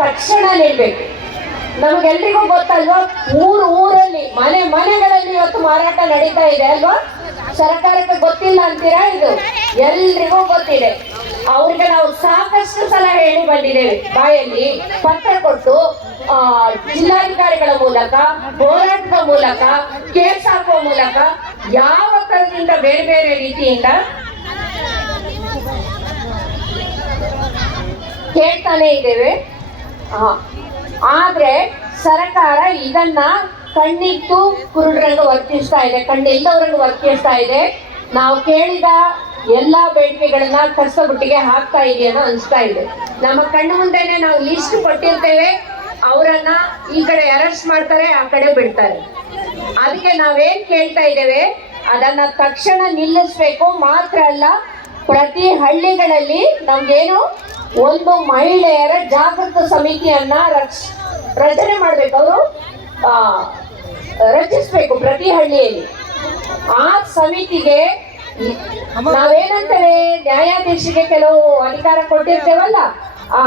ತಕ್ಷಣ ನಿಲ್ಬೇಕು ನಮಗೆಲ್ರಿಗೂ ಗೊತ್ತಲ್ವಾ? ಊರು ಊರಲ್ಲಿ, ಮನೆ ಮನೆಗಳಲ್ಲಿ ಇವತ್ತು ಮಾರಾಟ ನಡೀತಾ ಇದೆ ಅಲ್ವಾ? ಸರ್ಕಾರಕ್ಕೆ ಗೊತ್ತಿಲ್ಲ ಅಂತೀರಾ ಇದು? ಎಲ್ರಿಗೂ ಗೊತ್ತಿದೆ. ಅವ್ರಿಗೆ ನಾವು ಸಾಕಷ್ಟು ಸಲ ಹೇಳಿ ಬಂದಿದ್ದೇವೆ. ಬಾಯಲ್ಲಿ ಪತ್ರ ಕೊಟ್ಟು ಜಿಲ್ಲಾಧಿಕಾರಿಗಳ ಮೂಲಕ, ಹೋರಾಟದ ಮೂಲಕ, ಕೇಸ್ ಹಾಕುವ ಮೂಲಕ ಯಾವ ತರದಿಂದ ಬೇರೆ ಬೇರೆ ರೀತಿಯಿಂದ ಕೇಳ್ತಾನೆ ಇದ್ದೇವೆ. ಆದ್ರೆ ಸರ್ಕಾರ ಇದನ್ನ ಕಣ್ಣಿತ್ತು ಕುರುಡ್ರಂಗ ವರ್ತಿಸ್ತಾ ಇದೆ ಕಣ್ಣಿಲ್ಲದವ್ರಂಗ ವರ್ತಿಸ್ತಾ ಇದೆ. ನಾವು ಕೇಳಿದ ಎಲ್ಲಾ ಬೇಡಿಕೆಗಳನ್ನ ಕಷ್ಟಬುಟ್ಟಿಗೆ ಹಾಕ್ತಾ ಇದೆಯನ್ನೋ ಅನಿಸ್ತಾ ಇದೆ. ನಮ್ಮ ಕಣ್ಣು ಮುಂದೆನೆ ನಾವು ಲಿಸ್ಟ್ ಕೊಟ್ಟಿರ್ತೇವೆ, ಅವರನ್ನ ಈ ಕಡೆ ಅರೆಸ್ಟ್ ಮಾಡ್ತಾರೆ, ಆ ಕಡೆ ಬಿಡ್ತಾರೆ. ಅದಕ್ಕೆ ನಾವೇನ್ ಕೇಳ್ತಾ ಇದ್ದೇವೆ, ಅದನ್ನ ತಕ್ಷಣ ನಿಲ್ಲಿಸ್ಬೇಕು ಮಾತ್ರ ಅಲ್ಲ ಪ್ರತಿ ಹಳ್ಳಿಗಳಲ್ಲಿ ನಮ್ಗೇನು ಒಂದು ಮಹಿಳೆಯರ ಜಾಗೃತ ಸಮಿತಿಯನ್ನ ರಕ್ಷ ರಚನೆ ಮಾಡ್ಬೇಕು ಅವರು ರಚಿಸ್ಬೇಕು ಪ್ರತಿ ಹಳ್ಳಿಯಲ್ಲಿ. ಆ ಸಮಿತಿಗೆ ನಾವೇನಂತೇವೆ ನ್ಯಾಯಾಧೀಶಿಗೆ ಕೆಲವು ಅಧಿಕಾರ ಕೊಟ್ಟಿರ್ತೇವಲ್ಲ, ಆ,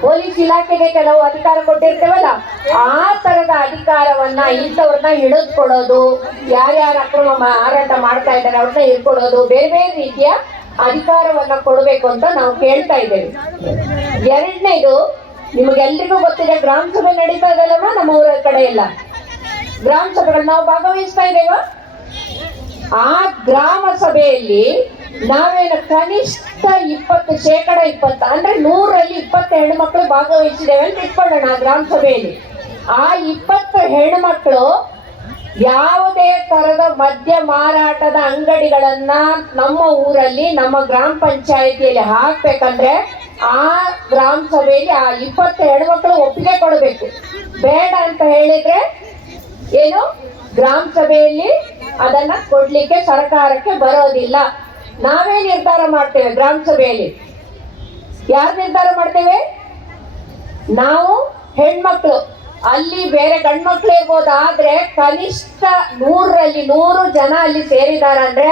ಪೊಲೀಸ್ ಇಲಾಖೆಗೆ ಕೆಲವು ಅಧಿಕಾರ ಕೊಟ್ಟಿರ್ತೇವಲ್ಲ, ಆ ತರದ ಅಧಿಕಾರವನ್ನ ಇಂಥವ್ರನ್ನ ಹಿಡಿದು ಕೊಡೋದು ಯಾರ್ಯಾರು ಅಕ್ರಮ ಮಾರಾಟ ಮಾಡ್ತಾ ಇದ್ದಾರೆ ಅವ್ರನ್ನ ಹಿಡ್ಕೊಡೋದು, ಬೇರೆ ಬೇರೆ ರೀತಿಯ ಅಧಿಕಾರವನ್ನ ಕೊಡಬೇಕು ಅಂತ ನಾವು ಕೇಳ್ತಾ ಇದ್ದೇವೆ. ಎರಡನೇದು, ನಿಮಗೆಲ್ರಿಗೂ ಗೊತ್ತಿದೆ, ಗ್ರಾಮ ಸಭೆ ನಡೀತಾ ಇದೆಲ್ಲಮ್ಮ? ನಮ್ಮ ಊರ ಕಡೆ ಎಲ್ಲ. ಗ್ರಾಮ ಸಭೆಗಳು ನಾವು ಭಾಗವಹಿಸ್ತಾ ಇದ್ದೇವಾ? ಆ ಗ್ರಾಮ ಸಭೆಯಲ್ಲಿ ನಾವೇನು ಕನಿಷ್ಠ ಇಪ್ಪತ್ತು ಶೇಕಡ ಇಪ್ಪತ್ತು, ಅಂದ್ರೆ ನೂರಲ್ಲಿ ಇಪ್ಪತ್ತು ಹೆಣ್ಮಕ್ಳು ಭಾಗವಹಿಸಿದ್ದೇವೆ ಅಂತ ಇಟ್ಕೊಳ್ಳೋಣ ಆ ಗ್ರಾಮ ಸಭೆಯಲ್ಲಿ. ಆ ಇಪ್ಪತ್ತು ಹೆಣ್ಮಕ್ಳು ಯಾವುದೇ ತರದ ಮದ್ಯ ಮಾರಾಟದ ಅಂಗಡಿಗಳನ್ನ ನಮ್ಮ ಊರಲ್ಲಿ, ನಮ್ಮ ಗ್ರಾಮ ಪಂಚಾಯಿತಿಯಲ್ಲಿ ಹಾಕ್ಬೇಕಂದ್ರೆ ಆ ಗ್ರಾಮ ಸಭೆಯಲ್ಲಿ ಆ ಇಪ್ಪತ್ತು ಹೆಣ್ಮಕ್ಳು ಒಪ್ಪಿಗೆ ಕೊಡಬೇಕು. ಬೇಡ ಅಂತ ಹೇಳಿದ್ರೆ ಏನು? ಗ್ರಾಮ ಸಭೆಯಲ್ಲಿ ಅದನ್ನ ಕೊಡ್ಲಿಕ್ಕೆ ಸರ್ಕಾರಕ್ಕೆ ಬರೋದಿಲ್ಲ. ನಾವೇ ನಿರ್ಧಾರ ಮಾಡ್ತೇವೆ ಗ್ರಾಮ ಸಭೆಯಲ್ಲಿ. ಯಾರು ನಿರ್ಧಾರ ಮಾಡ್ತೇವೆ? ನಾವು ಹೆಣ್ಮಕ್ಳು. ಅಲ್ಲಿ ಬೇರೆ ಗಂಡ್ಮಕ್ಳು ಇರ್ಬೋದು ಆದ್ರೆ ಕನಿಷ್ಠ ನೂರರಲ್ಲಿ ನೂರು ಜನ ಅಲ್ಲಿ ಸೇರಿದಾರಂದ್ರೆ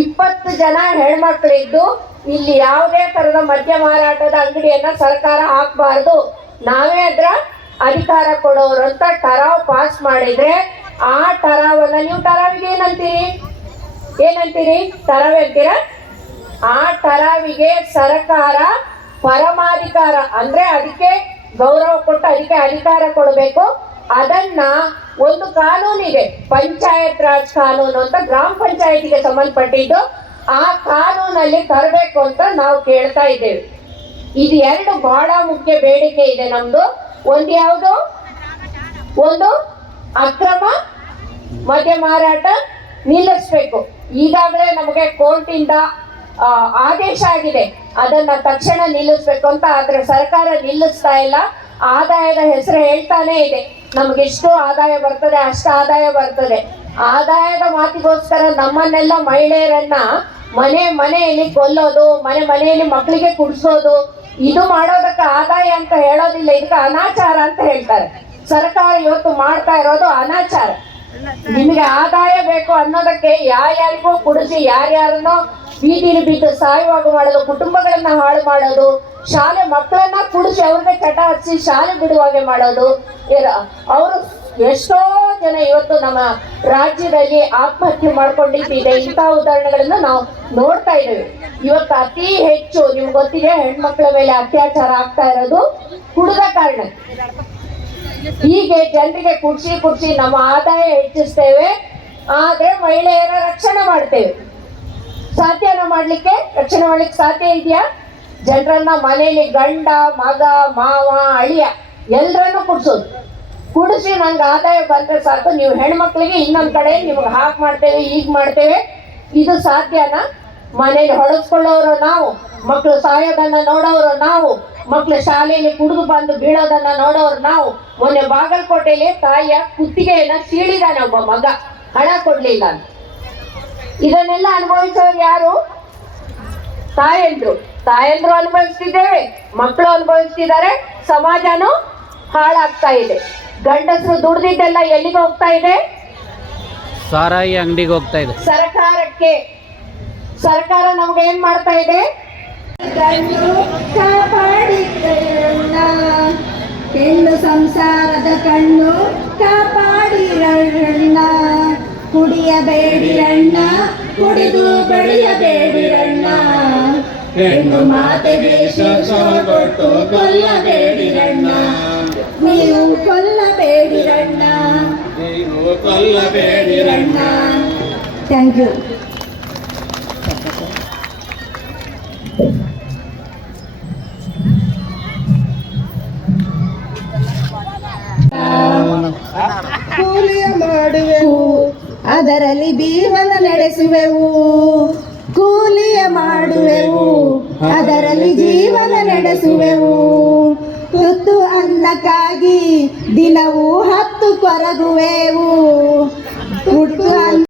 ಇಪ್ಪತ್ತು ಜನ ಹೆಣ್ಮಕ್ಳಿದ್ದು ಇಲ್ಲಿ ಯಾವುದೇ ತರದ ಮದ್ಯ ಮಾರಾಟದ ಅಂಗಡಿಯನ್ನ ಸರ್ಕಾರ ಹಾಕಬಾರ್ದು. ನಾವೇ ಅದ್ರ ಅಧಿಕಾರ ಕೊಡೋರು ಅಂತ ಟರಾವ್ ಪಾಸ್ ಮಾಡಿದ್ರೆ ಆ ಟರಾವನ್ನ ನೀವು ಟರಾವಿಗೆ ಏನಂತೀರಿ? ಏನಂತೀರಿ? ಟರಾವ್ ಅಂತೀರಾ? ಆ ಟರಾವಿಗೆ ಸರ್ಕಾರ ಪರಮಾಧಿಕಾರ, ಅಂದ್ರೆ ಅದಕ್ಕೆ ಗೌರವ ಕೊಟ್ಟು ಅದಕ್ಕೆ ಅಧಿಕಾರ ಕೊಡಬೇಕು. ಅದನ್ನ ಒಂದು ಕಾನೂನಿದೆ ಪಂಚಾಯತ್ ರಾಜ್ ಕಾನೂನು ಅಂತ ಗ್ರಾಮ ಪಂಚಾಯತಿಗೆ ಸಂಬಂಧಪಟ್ಟಿದ್ದು, ಆ ಕಾನೂನಲ್ಲಿ ತರಬೇಕು ಅಂತ ನಾವು ಕೇಳ್ತಾ ಇದ್ದೇವೆ. ಇದು ಎರಡು ಬಹಳ ಮುಖ್ಯ ಬೇಡಿಕೆ ಇದೆ ನಮ್ದು. ಒಂದು ಯಾವುದು? ಒಂದು ಅಕ್ರಮ ಮದ್ಯ ಮಾರಾಟ ನಿಲ್ಲಿಸ್ಬೇಕು. ಈಗಾಗಲೇ ನಮಗೆ ಕೋರ್ಟಿಂದ ಆದೇಶ ಆಗಿದೆ. ಅದನ್ನ ತಕ್ಷಣ ನಿಲ್ಲಿಸ್ಬೇಕು ಅಂತ, ಆದ್ರೆ ಸರ್ಕಾರ ನಿಲ್ಲಿಸ್ತಾ ಇಲ್ಲ. ಆದಾಯದ ಹೆಸರು ಹೇಳ್ತಾನೆ ಇದೆ. ನಮ್ಗೆಷ್ಟು ಆದಾಯ ಬರ್ತದೆ, ಅಷ್ಟು ಆದಾಯ ಬರ್ತದೆ. ಆದಾಯದ ಮಾತಿಗೋಸ್ಕರ ನಮ್ಮನ್ನೆಲ್ಲ ಮಹಿಳೆಯರನ್ನ ಮನೆ ಮನೆಯಲ್ಲಿ ಕೊಲ್ಲೋದು, ಮನೆ ಮನೆಯಲ್ಲಿ ಮಕ್ಕಳಿಗೆ ಕುಡಿಸೋದು, ಇದು ಮಾಡೋದಕ್ಕೆ ಆದಾಯ ಅಂತ ಹೇಳೋದಿಲ್ಲ. ಇದಕ್ಕೆ ಅನಾಚಾರ ಅಂತ ಹೇಳ್ತಾರೆ. ಸರ್ಕಾರ ಇವತ್ತು ಮಾಡ್ತಾ ಇರೋದು ಅನಾಚಾರ. ನಿಮಗೆ ಆದಾಯ ಬೇಕು ಅನ್ನೋದಕ್ಕೆ ಯಾರ್ಯಾರಿಗೂ ಕುಡಿಸಿ ಯಾರ್ಯಾರನ್ನೋ ಬೀದಿಲಿ ಬಿದ್ದು ಸಾಯುವಾಗ ಮಾಡೋದು ಕುಟುಂಬಗಳನ್ನ ಹಾಳು ಮಾಡೋದು, ಶಾಲೆ ಮಕ್ಕಳನ್ನ ಕುಡಿಸಿ ಅವ್ರನ್ನೇ ಚಟ ಹಚ್ಚಿ ಶಾಲೆ ಬಿಡುವಾಗೆ ಮಾಡೋದು. ಅವರು ಎಷ್ಟೋ ಜನ ಇವತ್ತು ನಮ್ಮ ರಾಜ್ಯದಲ್ಲಿ ಆತ್ಮಹತ್ಯೆ ಮಾಡ್ಕೊಂಡಿದ್ದಿದೆ. ಇಂಥ ಉದಾಹರಣೆಗಳನ್ನ ನಾವು ನೋಡ್ತಾ ಇದ್ದೇವೆ. ಇವತ್ತು ಅತಿ ಹೆಚ್ಚು ನಿಮ್ಗೆ ಗೊತ್ತಿದೆ, ಹೆಣ್ಮಕ್ಳ ಮೇಲೆ ಅತ್ಯಾಚಾರ ಆಗ್ತಾ ಇರೋದು ಕುಡಿದ ಕಾರಣ. ಹೀಗೆ ಜನರಿಗೆ ಕುಡ್ಸಿ ಕುಡ್ಸಿ ನಮ್ಮ ಆದಾಯ ಹೆಚ್ಚಿಸ್ತೇವೆ. ಆದ್ರೆ ಮಹಿಳೆಯರ ರಕ್ಷಣೆ ಮಾಡ್ತೇವೆ. ಸಾಧ್ಯನ ಮಾಡ್ಲಿಕ್ಕೆ ರಕ್ಷಣೆ ಮಾಡ್ಲಿಕ್ಕೆ ಸಾಧ್ಯ ಇದೆಯಾ? ಜನರನ್ನ ಮನೆಯಲ್ಲಿ ಗಂಡ, ಮಗ, ಮಾವ, ಅಳಿಯ ಎಲ್ಲರನ್ನು ಕುಡ್ಸೋದು. ಕುಡಿಸಿ ನಂಗೆ ಆದಾಯ ಬಂದ್ರೆ ಸಾಕು. ನೀವು ಹೆಣ್ಮಕ್ಳಿಗೆ ಇನ್ನೊಂದ್ ಕಡೆ ನಿಮ್ಗೆ ಹಾಕ್ ಮಾಡ್ತೇವೆ ಈಗ ಮಾಡ್ತೇವೆ. ಇದು ಸಾಧ್ಯನ? ಮನೇಲಿ ಹೊಡೆಸ್ಕೊಳ್ಳೋರು ನಾವು ಮಕ್ಕಳು ಸಾಯೋದನ್ನ ನೋಡೋರು ನಾವು ಮಕ್ಕಳು ಶಾಲೆಯಲ್ಲಿ ಕುಡಿದು ಬಂದು ಬೀಳೋದನ್ನ ನೋಡೋರು ನಾವು. ಮೊನ್ನೆ ಬಾಗಲಕೋಟೆಯಲ್ಲಿ ತಾಯಿಯ ಕುತ್ತಿಗೆಯನ್ನ ಸೀಳಿದಾನೆ ಒಬ್ಬ ಮಗ. ಹಣ ಕೊಡ್ಲಿಲ್ಲ ಅಂತ. ಇದನ್ನೆಲ್ಲ ಅನುಭವಿಸೋರು ಯಾರು? ತಾಯಂದ್ರು. ತಾಯಂದ್ರು ಅನುಭವಿಸ್ತಿದ್ದೇವೆ ಮಕ್ಕಳು ಅನುಭವಿಸ್ತಿದ್ದಾರೆ ಸಮಾಜನೂ ಹಾಳಾಗ್ತಾ ಇದೆ. ಗಂಡಸರು ದುಡ್ದಿದ್ದೆಲ್ಲ ಎಲ್ಲಿಗೆ ಹೋಗ್ತಾ ಇದೆ? ಸಾರಾಯಿ ಅಂಗಡಿಗೆ ಹೋಗ್ತಾ ಇದೆ. ಸರ್ಕಾರಕ್ಕೆ. ಸರ್ಕಾರ ನಮ್ಗೆ ಏನ್ ಮಾಡ್ತಾ ಇದೆ? ಹೆಣ್ಣು ಸಂಸಾರದ ಕಣ್ಣು ಕಾಪಾಡಿರಣ್ಣ. ಕುಡಿಯಬೇಡಿರಣ್ಣ ಕುಡಿದು ಬೆಳೆಯಬೇಡಿರಣ್ಣ ಹೆಣ್ಣು ಮಾತೆಗೆ ಶಿಕ್ಷಣ ಕೊಟ್ಟು ಕೊಲ್ಲಬೇಡಿರಣ್ಣ. ನೀವು ಕೊಲ್ಲಬೇಡಿರಣ್ಣ. ನೀವು ಕೊಲ್ಲಬೇಡಿರಣ್ಣ. ಥ್ಯಾಂಕ್ ಯು ಮಾಡುವೆವು, ಅದರಲ್ಲಿ ಜೀವನ ನಡೆಸುವೆವು. ಕೂಲಿಯ ಮಾಡುವೆವು, ಅದರಲ್ಲಿ ಜೀವನ ನಡೆಸುವೆವು. ತುತ್ತು ಅನ್ನಕ್ಕಾಗಿ ದಿನವೂ ಹತ್ತು ಕೊರಗುವೆವು. ಹುಟ್ಟು